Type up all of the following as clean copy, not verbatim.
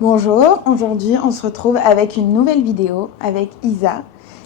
Bonjour, aujourd'hui on se retrouve avec une nouvelle vidéo avec Isa,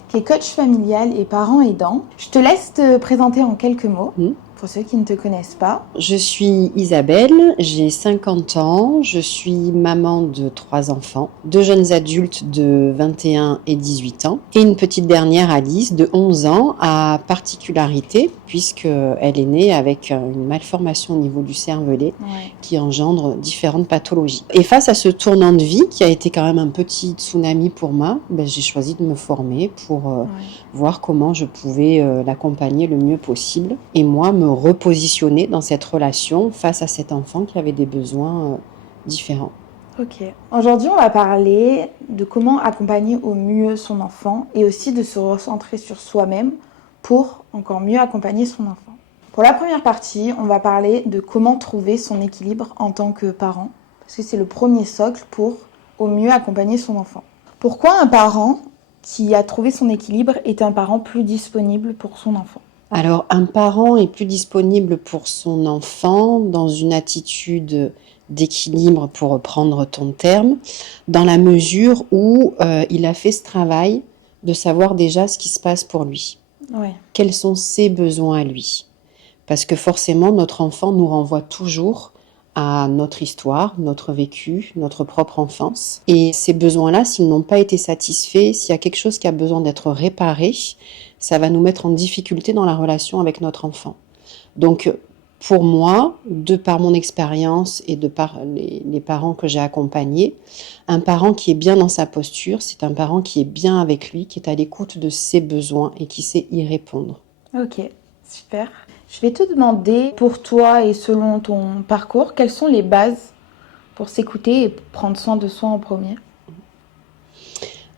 qui est coach familial et parent aidant. Je te laisse te présenter en quelques mots, pour ceux qui ne te connaissent pas. Je suis Isabelle, j'ai 50 ans, je suis maman de 3 enfants, 2 jeunes adultes de 21 et 18 ans et une petite dernière Alice de 11 ans à particularité puisqu'elle est née avec une malformation au niveau du cervelet qui engendre différentes pathologies. Et face à ce tournant de vie qui a été quand même un petit tsunami pour moi, j'ai choisi de me former pour voir comment je pouvais l'accompagner le mieux possible et moi me repositionner dans cette relation face à cet enfant qui avait des besoins différents. Ok. Aujourd'hui, on va parler de comment accompagner au mieux son enfant et aussi de se recentrer sur soi-même pour encore mieux accompagner son enfant. Pour la première partie, on va parler de comment trouver son équilibre en tant que parent, parce que c'est le premier socle pour au mieux accompagner son enfant. Pourquoi un parent qui a trouvé son équilibre est un parent plus disponible pour son enfant? Alors, un parent est plus disponible pour son enfant dans une attitude d'équilibre, pour reprendre ton terme, dans la mesure où il a fait ce travail de savoir déjà ce qui se passe pour lui. Quels sont ses besoins à lui? Parce que forcément, notre enfant nous renvoie toujours à notre histoire, notre vécu, notre propre enfance. Et ces besoins-là, s'ils n'ont pas été satisfaits, s'il y a quelque chose qui a besoin d'être réparé, ça va nous mettre en difficulté dans la relation avec notre enfant. Donc, pour moi, de par mon expérience et de par les parents que j'ai accompagnés, un parent qui est bien dans sa posture, c'est un parent qui est bien avec lui, qui est à l'écoute de ses besoins et qui sait y répondre. Ok, super. Je vais te demander, pour toi et selon ton parcours, quelles sont les bases pour s'écouter et prendre soin de soi en premier?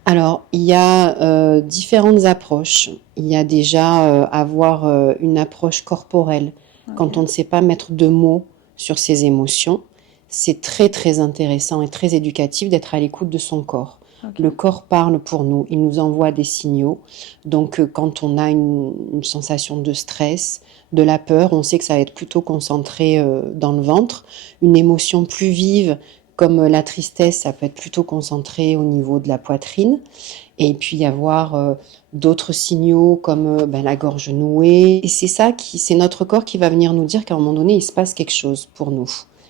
Alors, il y a différentes approches. Il y a déjà avoir une approche corporelle. Quand on ne sait pas mettre de mots sur ses émotions, c'est très très intéressant et très éducatif d'être à l'écoute de son corps. Le corps parle pour nous, il nous envoie des signaux. Donc quand on a une sensation de stress, de la peur, on sait que ça va être plutôt concentré dans le ventre. Une émotion plus vive, comme la tristesse, ça peut être plutôt concentré au niveau de la poitrine. Et puis y avoir d'autres signaux comme la gorge nouée. Et c'est notre corps qui va venir nous dire qu'à un moment donné, il se passe quelque chose pour nous.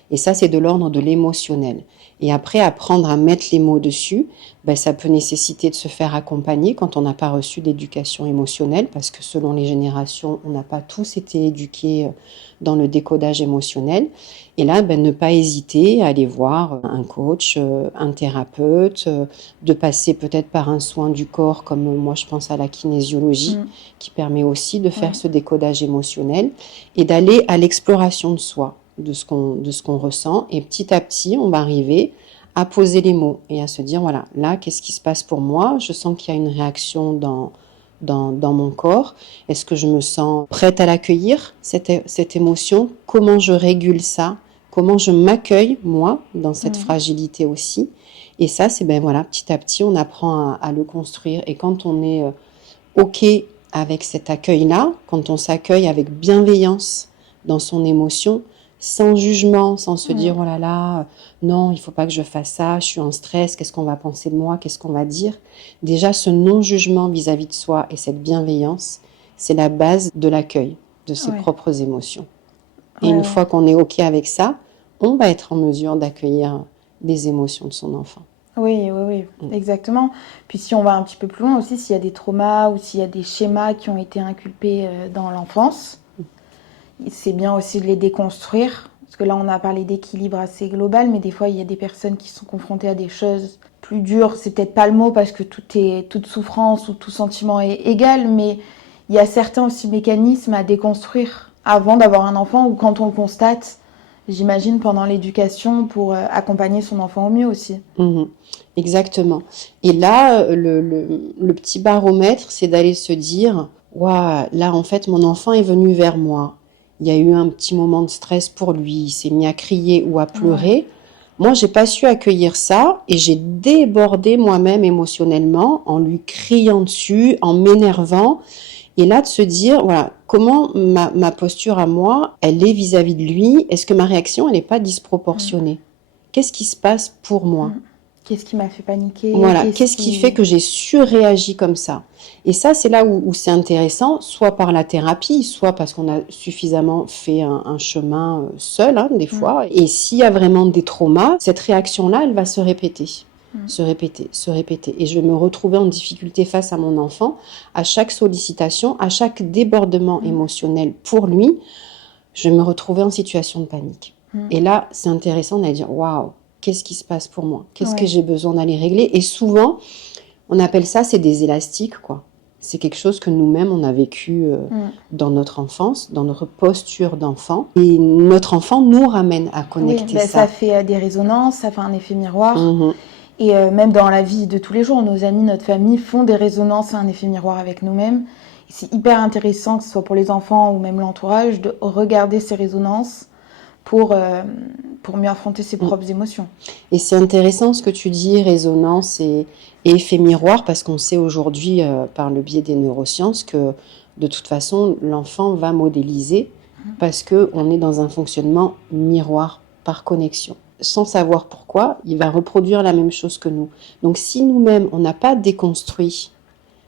Et ça, c'est de l'ordre de l'émotionnel. Et après, apprendre à mettre les mots dessus, ça peut nécessiter de se faire accompagner quand on n'a pas reçu d'éducation émotionnelle, parce que selon les générations, on n'a pas tous été éduqués dans le décodage émotionnel. Et là, ne pas hésiter à aller voir un coach, un thérapeute, de passer peut-être par un soin du corps, comme moi je pense à la kinésiologie, qui permet aussi de faire ce décodage émotionnel et d'aller à l'exploration de soi, de ce qu'on ressent. Et petit à petit, on va arriver à poser les mots et à se dire, voilà, là, qu'est-ce qui se passe pour moi? Je sens qu'il y a une réaction dans mon corps. Est-ce que je me sens prête à l'accueillir, cette émotion? Comment je régule ça? Comment je m'accueille, moi, dans cette fragilité aussi? Et ça, c'est petit à petit, on apprend à le construire. Et quand on est OK avec cet accueil-là, quand on s'accueille avec bienveillance dans son émotion, sans jugement, sans se dire, oh là là, non, il faut pas que je fasse ça, je suis en stress, qu'est-ce qu'on va penser de moi, qu'est-ce qu'on va dire? Déjà, ce non-jugement vis-à-vis de soi et cette bienveillance, c'est la base de l'accueil de ses propres émotions. Et une fois qu'on est OK avec ça, on va être en mesure d'accueillir les émotions de son enfant. Oui, exactement. Puis si on va un petit peu plus loin aussi, s'il y a des traumas ou s'il y a des schémas qui ont été inculpés dans l'enfance, c'est bien aussi de les déconstruire. Parce que là, on a parlé d'équilibre assez global, mais des fois, il y a des personnes qui sont confrontées à des choses plus dures. C'est peut-être pas le mot parce que toute souffrance ou tout sentiment est égal, mais il y a certains aussi mécanismes à déconstruire avant d'avoir un enfant ou quand on le constate, j'imagine, pendant l'éducation pour accompagner son enfant au mieux aussi. Exactement. Et là, le petit baromètre, c'est d'aller se dire, waouh, là, en fait, mon enfant est venu vers moi. Il y a eu un petit moment de stress pour lui, il s'est mis à crier ou à pleurer. Moi, j'ai pas su accueillir ça et j'ai débordé moi-même émotionnellement en lui criant dessus, en m'énervant. Et là, de se dire, voilà, comment ma posture à moi, elle est vis-à-vis de lui? Est-ce que ma réaction, elle n'est pas disproportionnée? Qu'est-ce qui se passe pour moi? Qu'est-ce qui m'a fait paniquer? Voilà, qu'est-ce qui fait que j'ai surréagi comme ça? Et ça, c'est là où c'est intéressant, soit par la thérapie, soit parce qu'on a suffisamment fait un chemin seul, hein, des fois. Et s'il y a vraiment des traumas, cette réaction-là, elle va se répéter. Se répéter, se répéter. Et je vais me retrouver en difficulté face à mon enfant. À chaque sollicitation, à chaque débordement émotionnel pour lui, je vais me retrouver en situation de panique. Et là, c'est intéressant d'aller dire, waouh, qu'est-ce qui se passe pour moi? Qu'est-ce que j'ai besoin d'aller régler? Et souvent, on appelle ça, c'est des élastiques, quoi. C'est quelque chose que nous-mêmes, on a vécu dans notre enfance, dans notre posture d'enfant. Et notre enfant nous ramène à connecter ça. Ça fait des résonances, ça fait un effet miroir. Et même dans la vie de tous les jours, nos amis, notre famille font des résonances et un effet miroir avec nous-mêmes. Et c'est hyper intéressant, que ce soit pour les enfants ou même l'entourage, de regarder ces résonances pour mieux affronter ses propres émotions. Et c'est intéressant ce que tu dis, résonance et effet miroir, parce qu'on sait aujourd'hui, par le biais des neurosciences, que de toute façon, l'enfant va modéliser parce qu'on est dans un fonctionnement miroir par connexion. Sans savoir pourquoi, il va reproduire la même chose que nous. Donc si nous-mêmes, on n'a pas déconstruit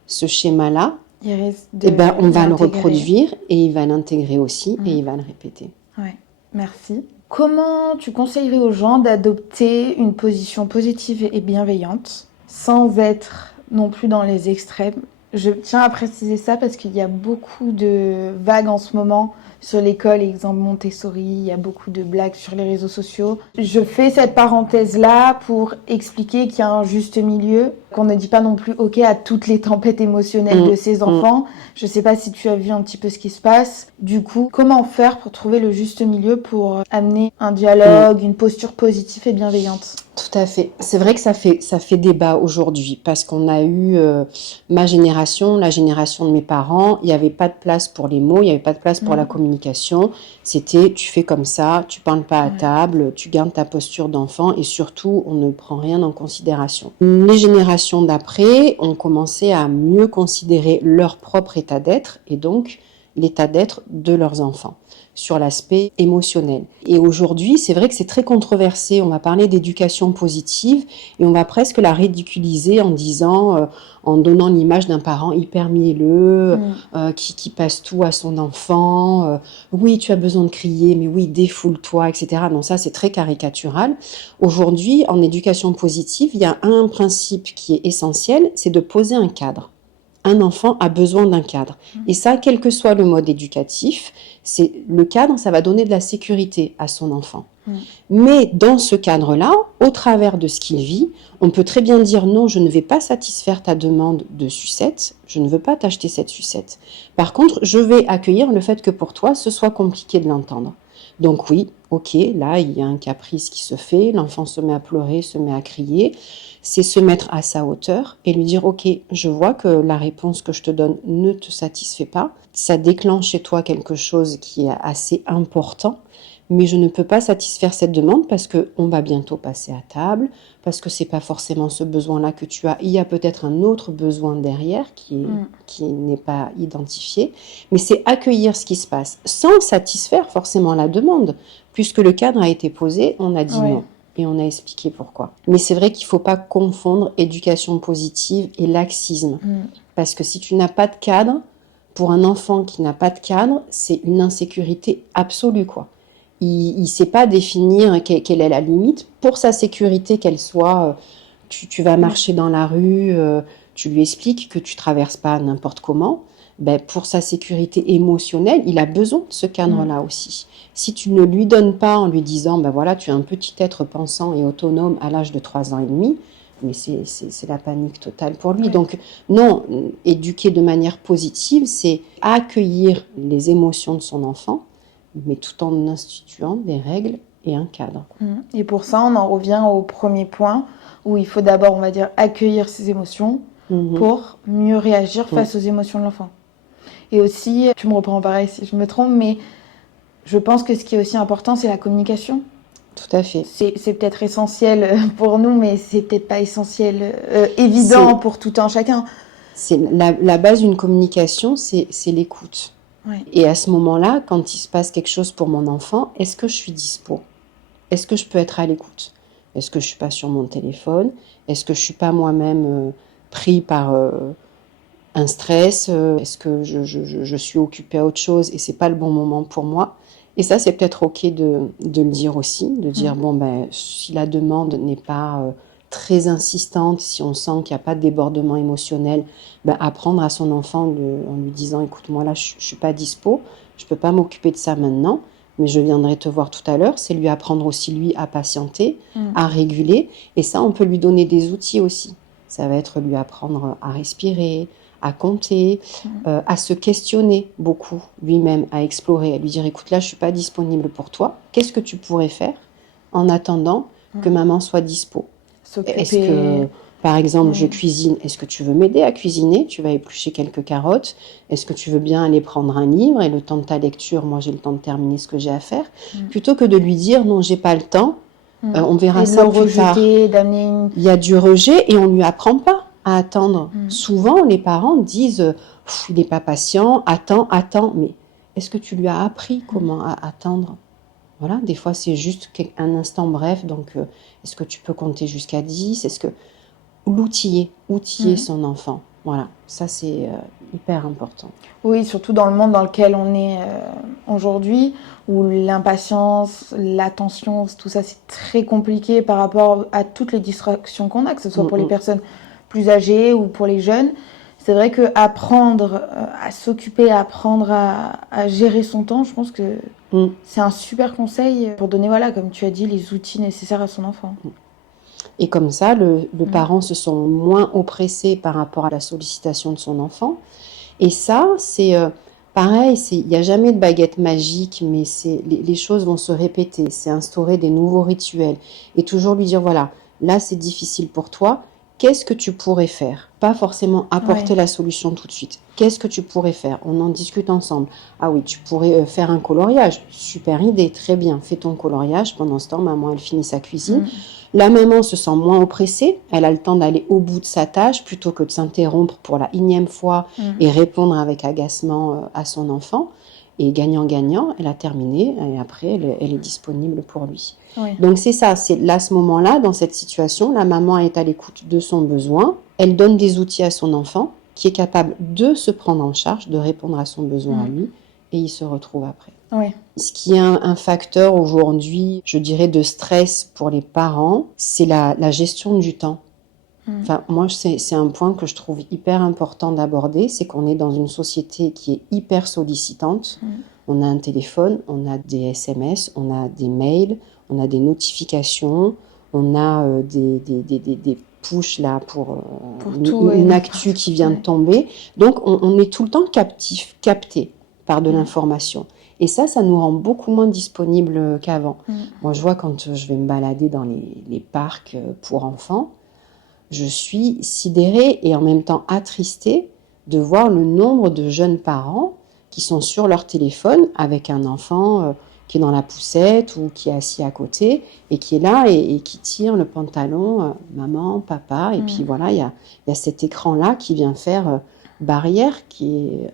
ce schéma-là, on va le reproduire et il va l'intégrer aussi et il va le répéter. Ouais, merci. Comment tu conseillerais aux gens d'adopter une position positive et bienveillante sans être non plus dans les extrêmes? Je tiens à préciser ça parce qu'il y a beaucoup de vagues en ce moment sur l'école, exemple Montessori, il y a beaucoup de blagues sur les réseaux sociaux. Je fais cette parenthèse-là pour expliquer qu'il y a un juste milieu, qu'on ne dit pas non plus OK à toutes les tempêtes émotionnelles de ces enfants. Je sais pas si tu as vu un petit peu ce qui se passe. Du coup, comment faire pour trouver le juste milieu pour amener un dialogue, une posture positive et bienveillante? Tout à fait. C'est vrai que ça fait débat aujourd'hui parce qu'on a eu ma génération, la génération de mes parents, il n'y avait pas de place pour les mots, il n'y avait pas de place pour la communication. C'était tu fais comme ça, tu parles pas à table, tu gardes ta posture d'enfant et surtout on ne prend rien en considération. Les générations d'après ont commencé à mieux considérer leur propre état d'être et donc l'état d'être de leurs enfants sur l'aspect émotionnel. Et aujourd'hui, c'est vrai que c'est très controversé. On va parler d'éducation positive et on va presque la ridiculiser en disant, en donnant l'image d'un parent hyper mielleux, qui passe tout à son enfant. Oui, tu as besoin de crier, mais oui, défoule-toi, etc. Non, ça, c'est très caricatural. Aujourd'hui, en éducation positive, il y a un principe qui est essentiel, c'est de poser un cadre. Un enfant a besoin d'un cadre. Et ça, quel que soit le mode éducatif, le cadre, ça va donner de la sécurité à son enfant. Mais dans ce cadre-là, au travers de ce qu'il vit, on peut très bien dire non, je ne vais pas satisfaire ta demande de sucette, je ne veux pas t'acheter cette sucette. Par contre, je vais accueillir le fait que pour toi, ce soit compliqué de l'entendre. Donc oui, ok, là, il y a un caprice qui se fait, l'enfant se met à pleurer, se met à crier. C'est se mettre à sa hauteur et lui dire « Ok, je vois que la réponse que je te donne ne te satisfait pas. Ça déclenche chez toi quelque chose qui est assez important, mais je ne peux pas satisfaire cette demande parce qu'on va bientôt passer à table, parce que c'est pas forcément ce besoin-là que tu as. Il y a peut-être un autre besoin derrière qui n'est pas identifié, mais c'est accueillir ce qui se passe sans satisfaire forcément la demande, puisque le cadre a été posé, on a dit non. Et on a expliqué pourquoi. Mais c'est vrai qu'il ne faut pas confondre éducation positive et laxisme. Parce que si tu n'as pas de cadre, pour un enfant qui n'a pas de cadre, c'est une insécurité absolue, quoi. Il ne sait pas définir quelle est la limite. Pour sa sécurité, qu'elle soit, tu vas marcher dans la rue, tu lui expliques que tu ne traverses pas n'importe comment. Pour sa sécurité émotionnelle, il a besoin de ce cadre-là aussi. Si tu ne lui donnes pas en lui disant, voilà, tu es un petit être pensant et autonome à l'âge de 3 ans et demi, mais c'est la panique totale pour lui. Donc non, éduquer de manière positive, c'est accueillir les émotions de son enfant, mais tout en instituant des règles et un cadre. Et pour ça, on en revient au premier point, où il faut d'abord, on va dire, accueillir ses émotions pour mieux réagir face aux émotions de l'enfant. Et aussi, tu me reprends pareil si je me trompe, mais je pense que ce qui est aussi important, c'est la communication. Tout à fait. C'est peut-être essentiel pour nous, mais c'est peut-être pas essentiel, évident pour tout un chacun. C'est la base d'une communication, c'est l'écoute. Ouais. Et à ce moment-là, quand il se passe quelque chose pour mon enfant, est-ce que je suis dispo ? Est-ce que je peux être à l'écoute ? Est-ce que je suis pas sur mon téléphone? Est-ce que je suis pas moi-même pris par un stress? Est-ce que je suis occupée à autre chose et c'est pas le bon moment pour moi? Et ça, c'est peut-être OK de le dire aussi, de dire, bon, ben, si la demande n'est pas très insistante, si on sent qu'il n'y a pas de débordement émotionnel, ben, apprendre à son enfant en lui disant, écoute, moi là, je suis pas dispo, je peux pas m'occuper de ça maintenant, mais je viendrai te voir tout à l'heure. C'est lui apprendre aussi, lui, à patienter, à réguler. Et ça, on peut lui donner des outils aussi. Ça va être lui apprendre à respirer, à compter, à se questionner beaucoup lui-même, à explorer, à lui dire, écoute, là, je suis pas disponible pour toi. Qu'est-ce que tu pourrais faire en attendant que maman soit dispo? Est-ce que, par exemple, je cuisine, est-ce que tu veux m'aider à cuisiner? Tu vas éplucher quelques carottes. Est-ce que tu veux bien aller prendre un livre et le temps de ta lecture, moi j'ai le temps de terminer ce que j'ai à faire, plutôt que de lui dire non, j'ai pas le temps, on verra ça plus tard. Il y a du rejet et on lui apprend pas à attendre. Souvent, les parents disent il n'est pas patient, attends, mais est-ce que tu lui as appris comment attendre? Voilà, des fois c'est juste un instant bref, donc est-ce que tu peux compter jusqu'à 10? Est-ce que outiller son enfant? Voilà, ça c'est hyper important. Oui, surtout dans le monde dans lequel on est aujourd'hui, où l'impatience, l'attention, tout ça c'est très compliqué par rapport à toutes les distractions qu'on a, que ce soit pour les personnes plus âgées ou pour les jeunes. C'est vrai que apprendre à s'occuper, apprendre à gérer son temps, je pense que c'est un super conseil pour donner, voilà, comme tu as dit, les outils nécessaires à son enfant. Et comme ça, le parent se sent moins oppressé par rapport à la sollicitation de son enfant. Et ça, c'est pareil, il n'y a jamais de baguette magique, mais les choses vont se répéter. C'est instaurer des nouveaux rituels et toujours lui dire, voilà, là c'est difficile pour toi, qu'est-ce que tu pourrais faire? Pas forcément apporter la solution tout de suite. Qu'est-ce que tu pourrais faire? On en discute ensemble. Ah oui, tu pourrais faire un coloriage. Super idée, très bien. Fais ton coloriage. Pendant ce temps, maman, elle finit sa cuisine. La maman se sent moins oppressée. Elle a le temps d'aller au bout de sa tâche plutôt que de s'interrompre pour la énième fois et répondre avec agacement à son enfant. Et gagnant-gagnant, elle a terminé et après, elle est disponible pour lui. Oui. Donc c'est ça, c'est là, à ce moment-là, dans cette situation, la maman est à l'écoute de son besoin. Elle donne des outils à son enfant qui est capable de se prendre en charge, de répondre à son besoin à lui et il se retrouve après. Oui. Ce qui est un facteur aujourd'hui, je dirais, de stress pour les parents, c'est la gestion du temps. Enfin, moi, c'est un point que je trouve hyper important d'aborder, c'est qu'on est dans une société qui est hyper sollicitante. On a un téléphone, on a des SMS, on a des mails, on a des notifications, on a des push là pour une actu qui vient de tomber. Donc, on est tout le temps capté par de l'information. Et ça nous rend beaucoup moins disponibles qu'avant. Moi, je vois quand je vais me balader dans les parcs pour enfants, je suis sidérée et en même temps attristée de voir le nombre de jeunes parents qui sont sur leur téléphone avec un enfant qui est dans la poussette ou qui est assis à côté et qui est là et qui tire le pantalon, maman, papa, et puis voilà, il y a cet écran-là qui vient faire barrière qui est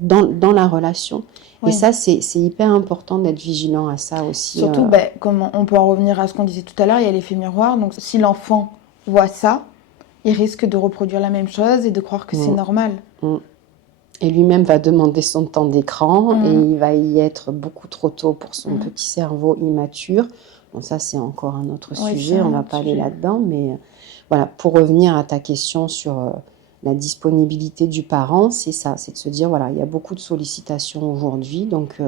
dans la relation. Oui. Et ça, c'est hyper important d'être vigilant à ça aussi. Surtout, comme on peut en revenir à ce qu'on disait tout à l'heure, il y a l'effet miroir. Donc, si l'enfant voit ça, il risque de reproduire la même chose et de croire que c'est normal. Et lui-même va demander son temps d'écran et il va y être beaucoup trop tôt pour son petit cerveau immature. Bon, ça, c'est encore un autre sujet, on ne va pas aller là-dedans. Mais voilà, pour revenir à ta question sur la disponibilité du parent, c'est ça, c'est de se dire, voilà, il y a beaucoup de sollicitations aujourd'hui, donc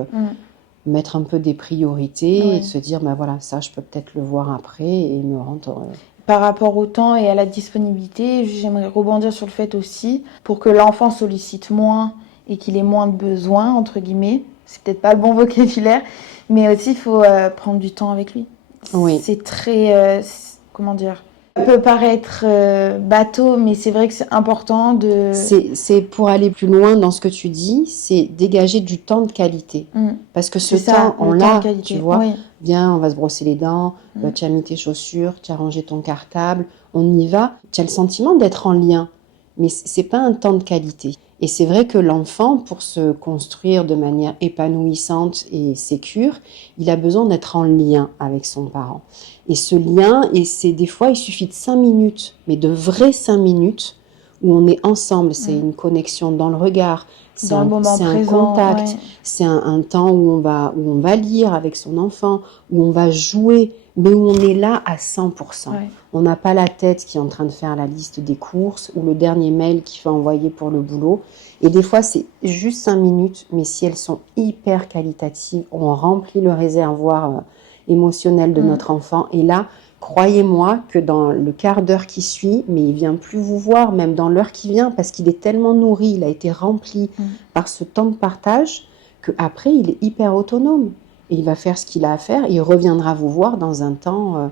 mettre un peu des priorités et de se dire, voilà, ça, je peux peut-être le voir après et me rendre... Par rapport au temps et à la disponibilité, j'aimerais rebondir sur le fait aussi, pour que l'enfant sollicite moins et qu'il ait moins de besoins, entre guillemets, c'est peut-être pas le bon vocabulaire, mais aussi il faut prendre du temps avec lui. Oui. C'est très, comment dire, ça peut paraître bateau, mais c'est vrai que c'est important de... C'est pour aller plus loin dans ce que tu dis, c'est dégager du temps de qualité. Parce que ce temps, on l'a, tu vois. Viens, on va se brosser les dents, tu as mis tes chaussures, tu as rangé ton cartable, on y va. Tu as le sentiment d'être en lien. mais c'est pas un temps de qualité. Et c'est vrai que l'enfant, pour se construire de manière épanouissante et sécure, il a besoin d'être en lien avec son parent. Et ce lien, des fois, il suffit de 5 minutes, mais de vraies 5 minutes où on est ensemble. C'est une connexion dans le regard, c'est Dans le moment un présent, contact, ouais. c'est un temps où on va lire avec son enfant, où on va jouer, mais où on est là à 100%. Ouais. On n'a pas la tête qui est en train de faire la liste des courses ou le dernier mail qu'il faut envoyer pour le boulot. Et des fois, c'est juste 5 minutes, mais si elles sont hyper qualitatives, on remplit le réservoir émotionnel de notre enfant. Et là, croyez-moi que dans le quart d'heure qui suit, mais il vient plus vous voir, même dans l'heure qui vient, parce qu'il est tellement nourri, il a été rempli par ce temps de partage, qu'après, il est hyper autonome. Et il va faire ce qu'il a à faire, et il reviendra vous voir dans un temps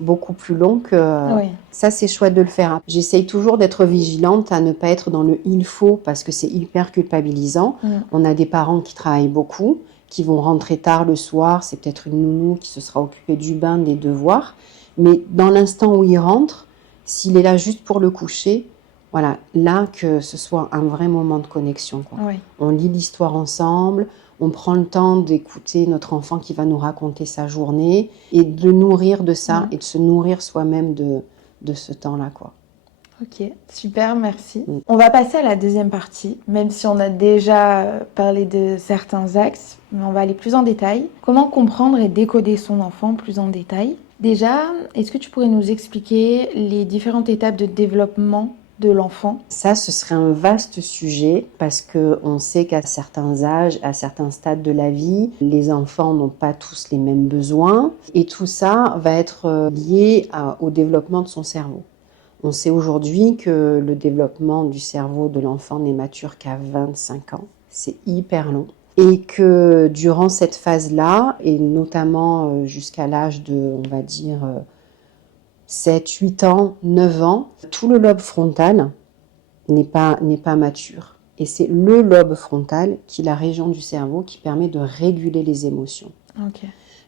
beaucoup plus long que... Oui. Ça, c'est chouette de le faire. J'essaye toujours d'être vigilante à ne pas être dans le « il faut » parce que c'est hyper culpabilisant. On a des parents qui travaillent beaucoup, qui vont rentrer tard le soir. C'est peut-être une nounou qui se sera occupée du bain, des devoirs. Mais dans l'instant où il rentre, s'il est là juste pour le coucher, voilà, là, que ce soit un vrai moment de connexion, quoi. Oui. On lit l'histoire ensemble, on prend le temps d'écouter notre enfant qui va nous raconter sa journée et de nourrir de ça et de se nourrir soi-même de ce temps-là, quoi. Ok, super, merci. On va passer à la deuxième partie, même si on a déjà parlé de certains axes, mais on va aller plus en détail. Comment comprendre et décoder son enfant plus en détail? Déjà, est-ce que tu pourrais nous expliquer les différentes étapes de développement de l'enfant? Ça, ce serait un vaste sujet parce qu'on sait qu'à certains âges, à certains stades de la vie, les enfants n'ont pas tous les mêmes besoins et tout ça va être lié au développement de son cerveau. On sait aujourd'hui que le développement du cerveau de l'enfant n'est mature qu'à 25 ans. C'est hyper long. Et que durant cette phase-là, et notamment jusqu'à l'âge de, on va dire, 7, 8 ans, 9 ans, tout le lobe frontal n'est pas mature. Et c'est le lobe frontal qui est la région du cerveau qui permet de réguler les émotions. Ok.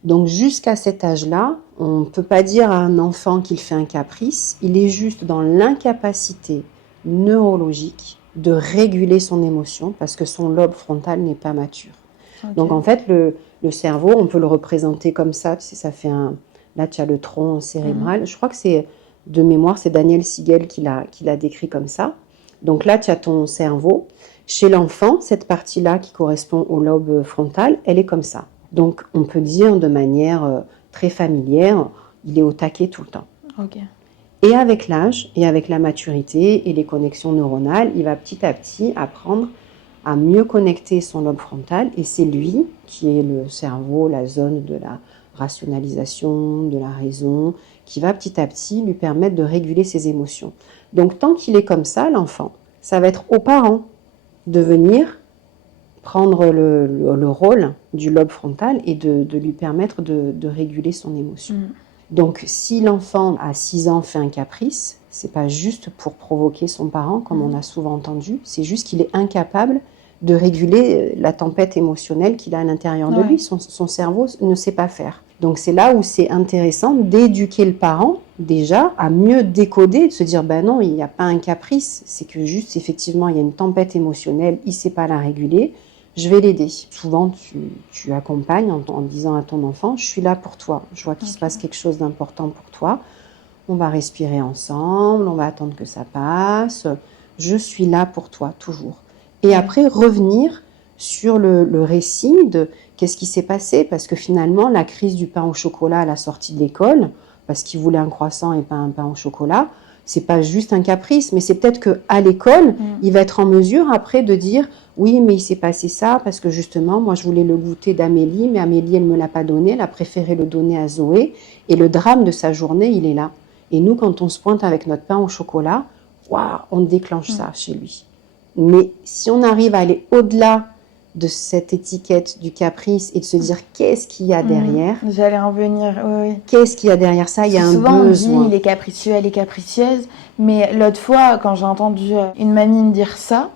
Donc jusqu'à cet âge-là, on ne peut pas dire à un enfant qu'il fait un caprice, il est juste dans l'incapacité neurologique de réguler son émotion parce que son lobe frontal n'est pas mature. Okay. Donc en fait, le cerveau, on peut le représenter comme ça, tu sais, ça fait un... Là, tu as le tronc cérébral. Je crois que c'est, de mémoire, c'est Daniel Siegel qui l'a décrit comme ça. Donc là, tu as ton cerveau. Chez l'enfant, cette partie-là qui correspond au lobe frontal, elle est comme ça. Donc, on peut dire de manière très familière, il est au taquet tout le temps. Okay. Et avec l'âge, et avec la maturité et les connexions neuronales, il va petit à petit apprendre à mieux connecter son lobe frontal. Et c'est lui qui est le cerveau, la zone de la rationalisation, de la raison, qui va petit à petit lui permettre de réguler ses émotions. Donc, tant qu'il est comme ça, l'enfant, ça va être aux parents de venir prendre le rôle du lobe frontal et de lui permettre de réguler son émotion. Donc, si l'enfant à 6 ans fait un caprice, c'est pas juste pour provoquer son parent, comme on a souvent entendu, c'est juste qu'il est incapable de réguler la tempête émotionnelle qu'il a à l'intérieur de lui. Son cerveau ne sait pas faire. Donc, c'est là où c'est intéressant d'éduquer le parent, déjà, à mieux décoder, de se dire, ben non, il n'y a pas un caprice, c'est que juste, effectivement, il y a une tempête émotionnelle, il ne sait pas la réguler, je vais l'aider. Souvent, tu accompagnes en disant à ton enfant, je suis là pour toi, je vois qu'il se passe quelque chose d'important pour toi, on va respirer ensemble, on va attendre que ça passe, je suis là pour toi, toujours. Et après, revenir sur le récit de qu'est-ce qui s'est passé, parce que finalement, la crise du pain au chocolat à la sortie de l'école, parce qu'il voulait un croissant et pas un pain au chocolat, c'est pas juste un caprice, mais c'est peut-être qu'à l'école, il va être en mesure après de dire oui, mais il s'est passé ça, parce que justement, moi je voulais le goûter d'Amélie, mais Amélie, elle me l'a pas donné, elle a préféré le donner à Zoé, et le drame de sa journée, il est là. Et nous, quand on se pointe avec notre pain au chocolat, waouh, on déclenche ça chez lui. Mais si on arrive à aller au-delà de cette étiquette du caprice et de se dire qu'est-ce qu'il y a derrière. J'allais en venir, oui. Qu'est-ce qu'il y a derrière ça? Il y a un souvent, besoin. On dit il est capricieux, elle est capricieuse. Mais l'autre fois, quand j'ai entendu une mamie me dire ça,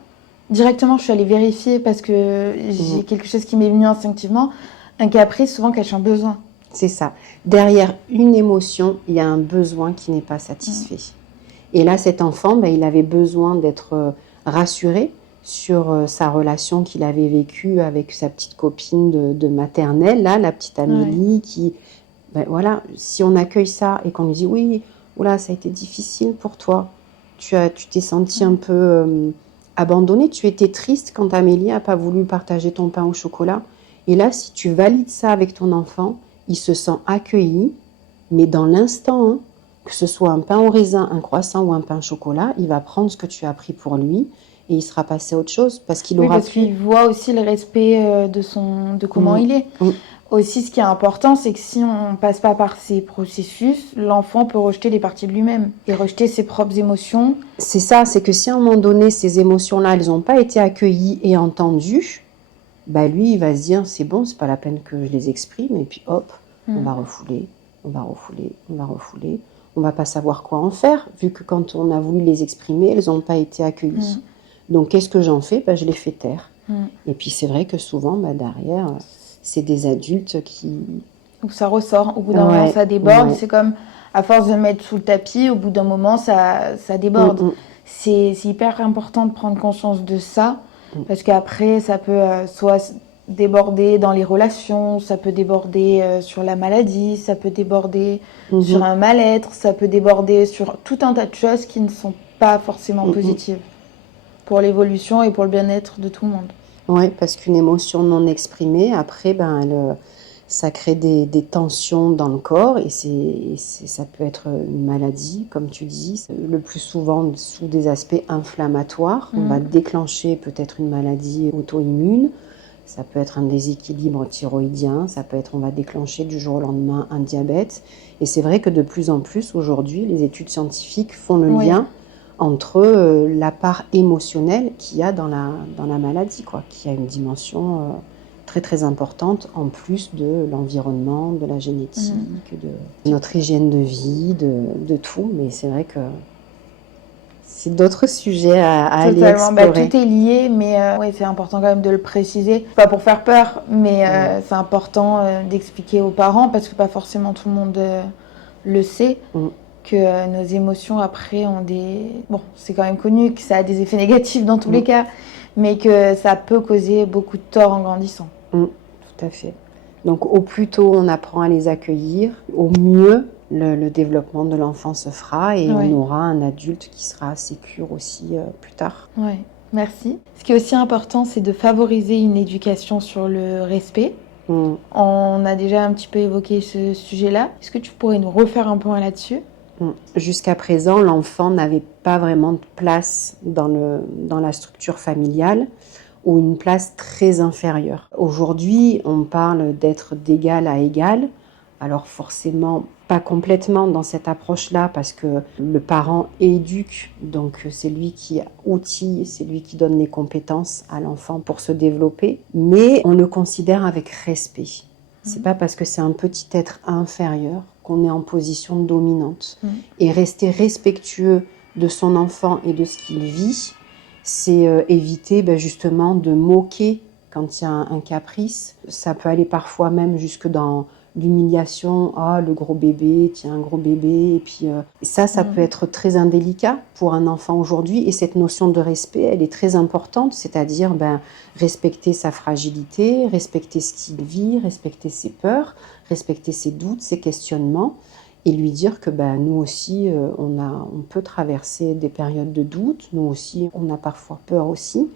directement, je suis allée vérifier parce que j'ai quelque chose qui m'est venu instinctivement. Un caprice, souvent, cache un besoin. C'est ça. Derrière une émotion, il y a un besoin qui n'est pas satisfait. Et là, cet enfant, ben, il avait besoin d'être rassuré sur sa relation qu'il avait vécue avec sa petite copine de maternelle, là, la petite Amélie, qui, ben, voilà, si on accueille ça et qu'on lui dit oui, oula, ça a été difficile pour toi, tu t'es senti un peu abandonnée, tu étais triste quand Amélie n'a pas voulu partager ton pain au chocolat. Et là, si tu valides ça avec ton enfant, il se sent accueilli, mais dans l'instant, hein, que ce soit un pain au raisin, un croissant ou un pain au chocolat, il va prendre ce que tu as pris pour lui et il sera passé à autre chose parce qu'il aura parce qu'il voit aussi le respect de comment il est. Aussi, ce qui est important, c'est que si on passe pas par ces processus, l'enfant peut rejeter des parties de lui-même et rejeter ses propres émotions. C'est ça, c'est que si à un moment donné, ces émotions-là, elles n'ont pas été accueillies et entendues, bah lui, il va se dire, c'est bon, c'est pas la peine que je les exprime, et puis hop, on va refouler, on va refouler, on va refouler. On va pas savoir quoi en faire, vu que quand on a voulu les exprimer, elles n'ont pas été accueillies. Donc, qu'est-ce que j'en fais? Bah, je les fais taire. Et puis, c'est vrai que souvent, bah, derrière, c'est des adultes qui... Où ça ressort. Au bout d'un moment, ça déborde. C'est comme, à force de mettre sous le tapis, au bout d'un moment, ça déborde. C'est hyper important de prendre conscience de ça, parce qu'après, ça peut soit déborder dans les relations, ça peut déborder sur la maladie, ça peut déborder sur un mal-être, ça peut déborder sur tout un tas de choses qui ne sont pas forcément positives pour l'évolution et pour le bien-être de tout le monde. Oui, parce qu'une émotion non exprimée, après, ben, ça crée des tensions dans le corps et ça peut être une maladie, comme tu dis, le plus souvent sous des aspects inflammatoires. On va déclencher peut-être une maladie auto-immune, ça peut être un déséquilibre thyroïdien, on va déclencher du jour au lendemain un diabète. Et c'est vrai que de plus en plus, aujourd'hui, les études scientifiques font le lien entre la part émotionnelle qu'il y a dans la maladie, quoi, qui a une dimension très très importante, en plus de l'environnement, de la génétique, de notre hygiène de vie, de tout. Mais c'est vrai que c'est d'autres sujets à aller explorer. Tout est lié, mais c'est important quand même de le préciser. Pas pour faire peur, mais c'est important d'expliquer aux parents, parce que pas forcément tout le monde le sait. Que nos émotions après ont des... Bon, c'est quand même connu que ça a des effets négatifs dans tous les cas, mais que ça peut causer beaucoup de tort en grandissant. Tout à fait. Donc au plus tôt on apprend à les accueillir, au mieux le développement de l'enfant se fera et on aura un adulte qui sera sécure aussi plus tard. Oui, merci. Ce qui est aussi important, c'est de favoriser une éducation sur le respect. On a déjà un petit peu évoqué ce sujet-là. Est-ce que tu pourrais nous refaire un point là-dessus ? Jusqu'à présent, l'enfant n'avait pas vraiment de place dans la structure familiale ou une place très inférieure. Aujourd'hui, on parle d'être d'égal à égal. Alors forcément, pas complètement dans cette approche-là parce que le parent éduque, donc c'est lui qui outille, c'est lui qui donne les compétences à l'enfant pour se développer, mais on le considère avec respect. C'est pas parce que c'est un petit être inférieur qu'on est en position dominante. Et rester respectueux de son enfant et de ce qu'il vit, c'est éviter justement de moquer quand il y a un caprice. Ça peut aller parfois même jusque dans l'humiliation. Ah, le gros bébé, tiens, un gros bébé. Et puis ça peut être très indélicat pour un enfant aujourd'hui. Et cette notion de respect, elle est très importante. C'est-à-dire respecter sa fragilité, respecter ce qu'il vit, respecter ses peurs, respecter ses doutes, ses questionnements. Et lui dire que nous aussi, on peut traverser des périodes de doute. Nous aussi, on a parfois peur aussi.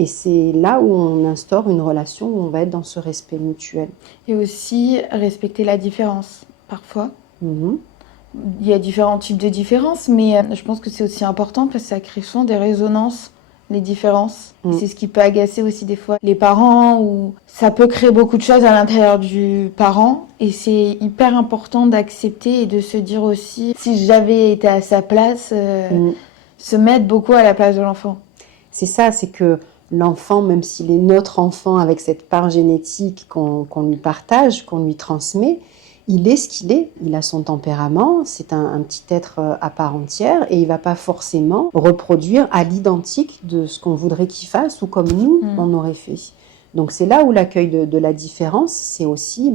Et c'est là où on instaure une relation où on va être dans ce respect mutuel. Et aussi respecter la différence, parfois. Il y a différents types de différences, mais je pense que c'est aussi important parce que ça crée souvent des résonances, les différences. C'est ce qui peut agacer aussi des fois les parents, ou ça peut créer beaucoup de choses à l'intérieur du parent. Et c'est hyper important d'accepter et de se dire aussi, si j'avais été à sa place, se mettre beaucoup à la place de l'enfant. C'est ça, c'est que l'enfant, même s'il est notre enfant avec cette part génétique qu'on lui partage, qu'on lui transmet, il est ce qu'il est, il a son tempérament, c'est un petit être à part entière et il ne va pas forcément reproduire à l'identique de ce qu'on voudrait qu'il fasse ou comme nous, on aurait fait. Donc c'est là où l'accueil de la différence, c'est aussi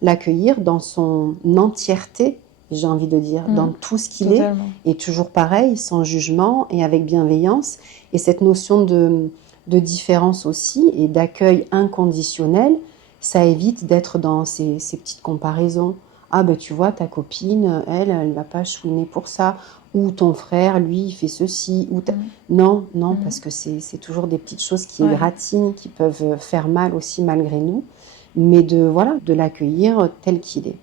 l'accueillir dans son entièreté j'ai envie de dire, dans tout ce qu'il Totalement. est, et toujours pareil, sans jugement et avec bienveillance. Et cette notion de différence aussi et d'accueil inconditionnel, ça évite d'être dans ces petites comparaisons. Ah ben tu vois, ta copine, elle va pas chouiner pour ça. Ou ton frère, lui, il fait ceci. Non, parce que c'est toujours des petites choses qui égratignent, qui peuvent faire mal aussi malgré nous. Mais de l'accueillir tel qu'il est.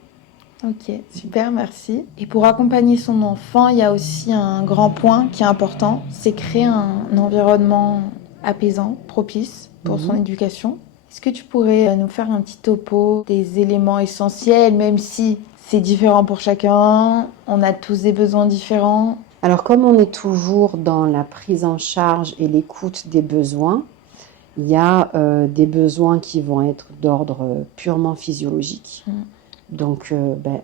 Ok, super, merci. Et pour accompagner son enfant, il y a aussi un grand point qui est important, c'est créer un environnement apaisant, propice pour son éducation. Est-ce que tu pourrais nous faire un petit topo des éléments essentiels, même si c'est différent pour chacun, on a tous des besoins différents? Alors comme on est toujours dans la prise en charge et l'écoute des besoins, il y a des besoins qui vont être d'ordre purement physiologique. Donc,